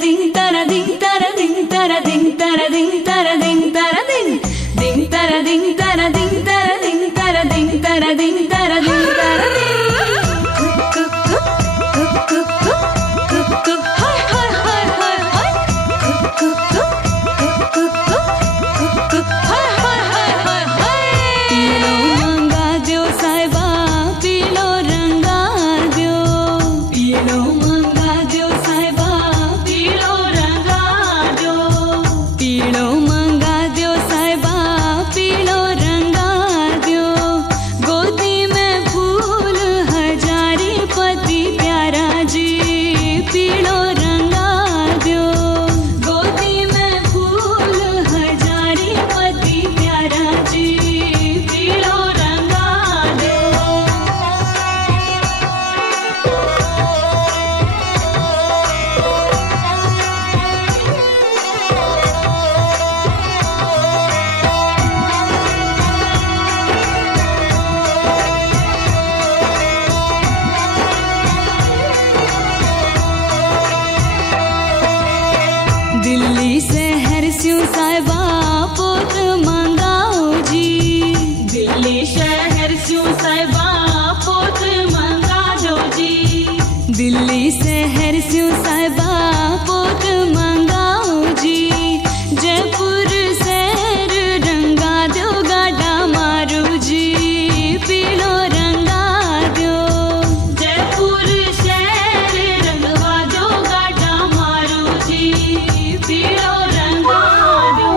ding tara ding tara ding tara ding tara ding tara ding tara ding ding tara ding tara ding tara ding tara ding tara ding tara ding tara ding hi hi hi hi hi hi hi hi hi hi पीलो मंगा दो साहिबा पीलो रंगा दो पीलो मंगा दो साहिबा पीलो रंगा दो पीलो मंगा दो साहिबा पीलो रंगा दो गोदी में फूल हजारी पति प्यारा जी पीलो रंगा दो गोदी में फूल हजारी पति प्यारा जी पीलो रंगा दो दिल्ली शहर स्यों साहिबा पोत मंगाओ जी दिल्ली शहर स्यों साहिबा पोत मंगा दो जी दिल्ली शहर स्यों साहिबा पोत मंगाओ जी जयपुर शहर रंगा दो गाडा मारू जी पीलो रंगा दो जयपुर शहर रंगवा दो गाडा मारू जी पीलो रंगा दो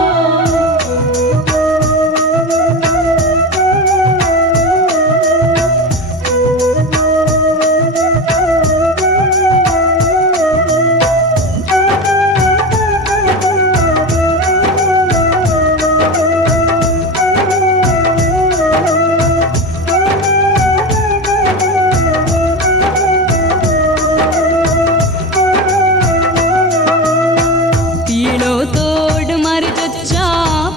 पीलो तोड़ मर चच्चा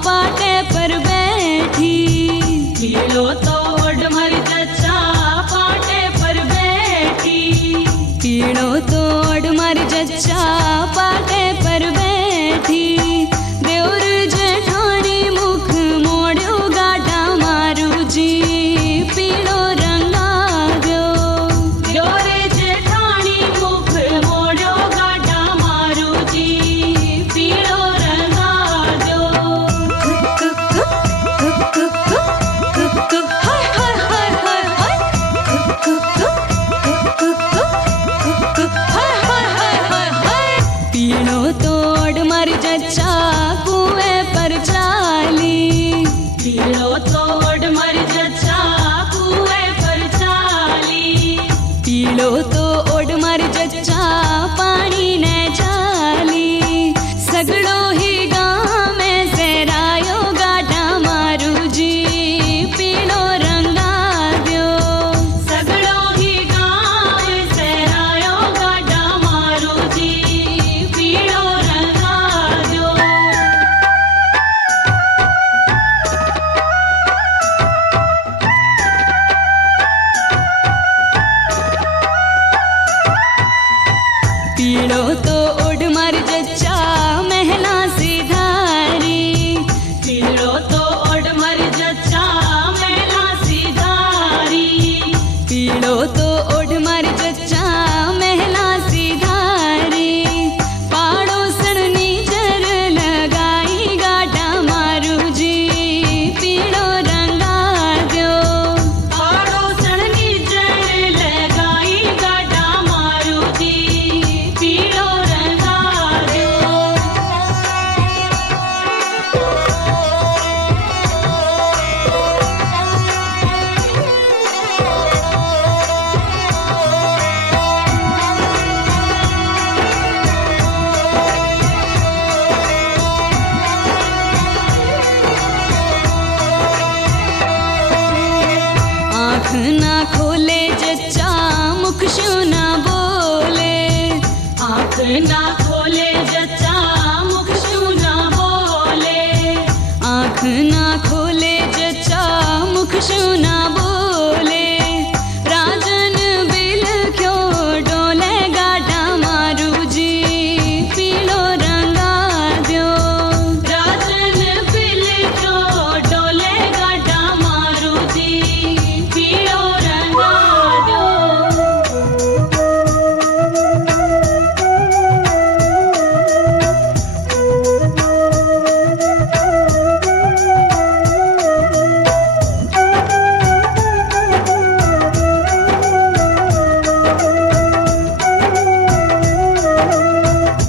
पाटे पर बैठी पीलो तोड़ मर चच्चा पाटे पर बैठी पीलो तोड़ मर चच्चा पाटे पर बैठी देवर जेठानी मुख मोड़ो गाडा मारू जी पीलो रंगा दो देवर जेठानी मुख मोड़ो गाडा मारू जी पीलो रंगा दो हाय हाय हाय हाय हाय हाय हाय हाय हाय हाय पीलो तोड़ मर जच्चा कुएं पर चाली पीलो तोड़ मर जच्चा कुएं पर चाली पीलो तोड़ मर जच्चा पानी ने चाली सगड़ो ही गाँव में सेरायो गाडा मारू जी पीलो रंगा दो सगड़ो ही गाँव में सेरायो गाडा मारू जी पीलो रंगा दो पीलो तो उड़ मर जच्चा महला सिधारी पीलो तो उड़ मर जच्चा महला सिधारी पीलो तो उड़ मर जच्चा महला सिधारी पाड़ोसन नीचर लगाई गाडा मारू जी पीलो रंगा दो पाड़ोसन नीचर लगाई गाडा मारू जी पीलो रंगा दो आँख ना खोले जच्चा मुख शू ना बोले आँख ना खोले जच्चा